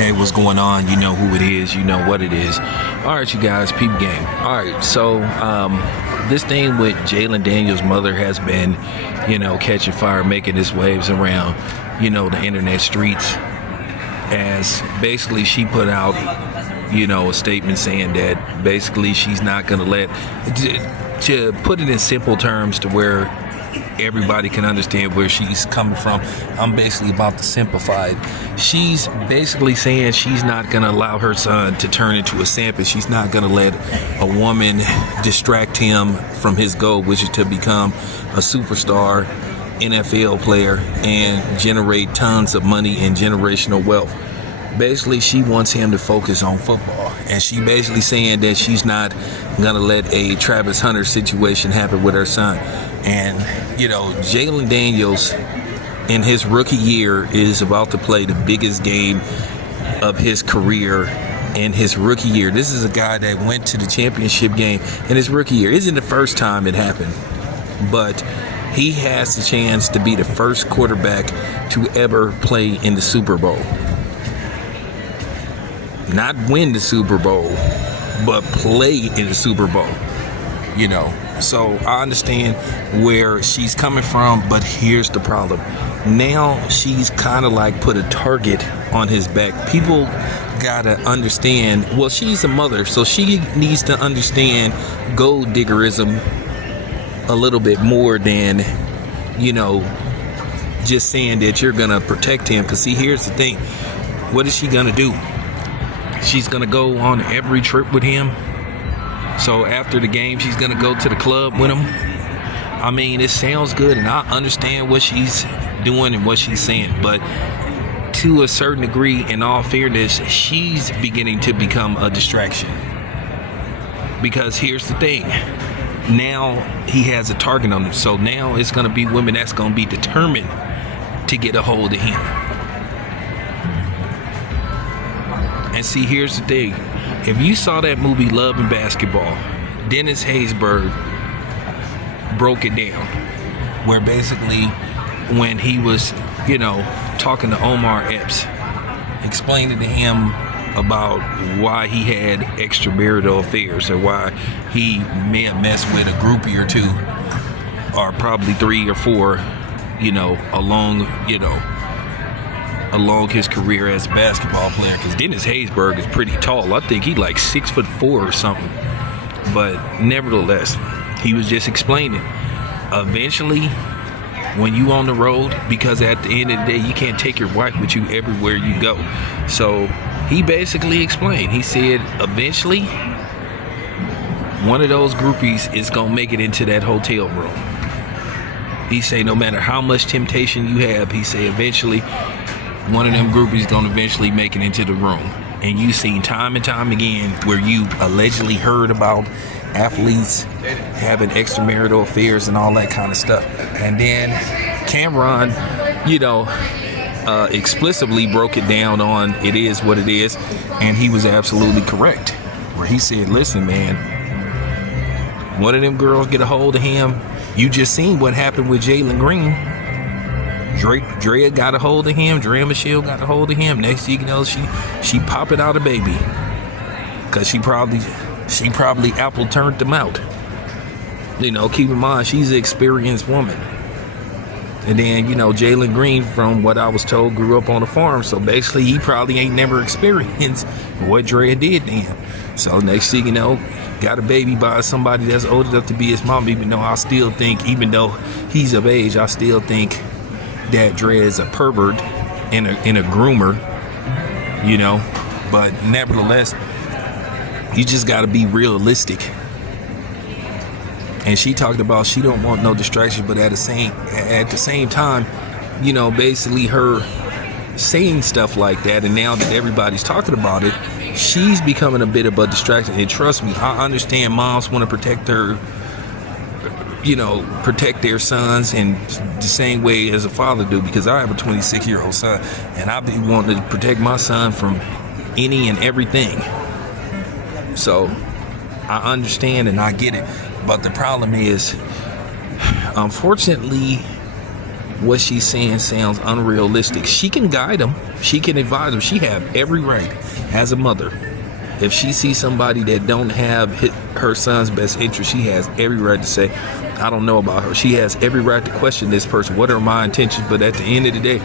Hey, what's going on? You know who it is. You know what it is. All right, you guys, peep game. All right, so this thing with Jaylen Daniel's mother has been, catching fire, making its waves around, the internet streets. As basically she put out, a statement saying that basically she's not going to let, to put it in simple terms to where everybody can understand where she's coming from. I'm basically about to simplify it. She's basically saying she's not going to allow her son to turn into a sample. She's not going to let a woman distract him from his goal, which is to become a superstar NFL player and generate tons of money and generational wealth. Basically, she wants him to focus on football. And she basically saying that she's not going to let a Travis Hunter situation happen with her son. And, Jaylen Daniels in his rookie year is about to play the biggest game of his career in his rookie year. This is a guy that went to the championship game in his rookie year. It isn't the first time it happened, but he has the chance to be the first quarterback to ever play in the Super Bowl. Not win the Super Bowl, but play in the Super Bowl. So I understand where she's coming from, but here's the problem. Now she's kind of like put a target on his back. People gotta understand, well, she's a mother, so she needs to understand gold diggerism a little bit more than, just saying that you're gonna protect him. Because see, here's the thing. What is she gonna do? She's gonna go on every trip with him. So after the game, she's going to go to the club with him. I mean, it sounds good, and I understand what she's doing and what she's saying. But to a certain degree, in all fairness, she's beginning to become a distraction. Because here's the thing. Now he has a target on him. So now it's going to be women that's going to be determined to get a hold of him. And see, here's the thing. If you saw that movie Love and Basketball, Dennis Haysbert broke it down. Where basically when he was, talking to Omar Epps, explaining to him about why he had extramarital affairs or why he may have messed with a groupie or two, or probably 3 or 4, along his career as a basketball player, because Dennis Haysbert is pretty tall. I think he's like 6'4" or something. But nevertheless, he was just explaining. Eventually, when you on the road, because at the end of the day, you can't take your wife with you everywhere you go. So he basically explained. He said, eventually, one of those groupies is gonna make it into that hotel room. He say, no matter how much temptation you have, he say, eventually, one of them groupies gonna eventually make it into the room. And you seen time and time again where you allegedly heard about athletes having extramarital affairs and all that kind of stuff. And then Cameron, explicitly broke it down on it is what it is. And he was absolutely correct. Where he said, listen, man, one of them girls get a hold of him. You just seen what happened with Jalen Green. Drea got a hold of him. Drea Michelle got a hold of him. Next thing you know, she popping out a baby, cause she probably apple turned them out. Keep in mind she's an experienced woman. And then Jalen Green, from what I was told, grew up on a farm. So basically, he probably ain't never experienced what Drea did to him. So next thing you know, got a baby by somebody that's old enough to be his mom. Even though I still think, even though he's of age, I still think that Dre is a pervert and a groomer, but nevertheless, you just got to be realistic. And she talked about she don't want no distraction, but at the same time, basically her saying stuff like that, and now that everybody's talking about it, she's becoming a bit of a distraction. And trust me, I understand moms want to protect their sons in the same way as a father do, because I have a 26-year-old son, and I be wanting to protect my son from any and everything. So I understand and I get it. But the problem is, unfortunately, what she's saying sounds unrealistic. She can guide him. She can advise her. She have every right as a mother. If she sees somebody that don't have her son's best interest, she has every right to say, I don't know about her. She has every right to question this person. What are my intentions? But at the end of the day,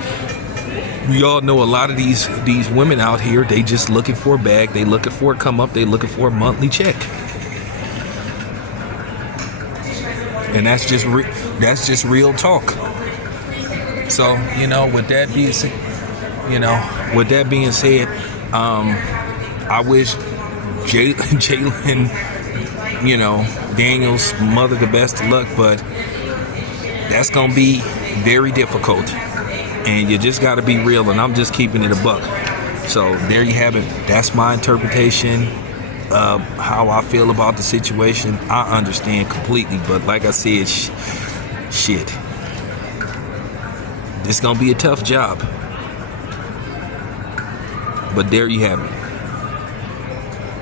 we all know a lot of these women out here, they just looking for a bag. They looking for a come up. They looking for a monthly check. And that's just real talk. So, with that being said, I wish Jaylen, Daniel's mother the best of luck, but that's going to be very difficult. And you just got to be real, and I'm just keeping it a buck. So there you have it. That's my interpretation of how I feel about the situation. I understand completely, but like I said, shit. It's going to be a tough job. But there you have it.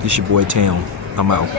It's your boy Town. I'm out.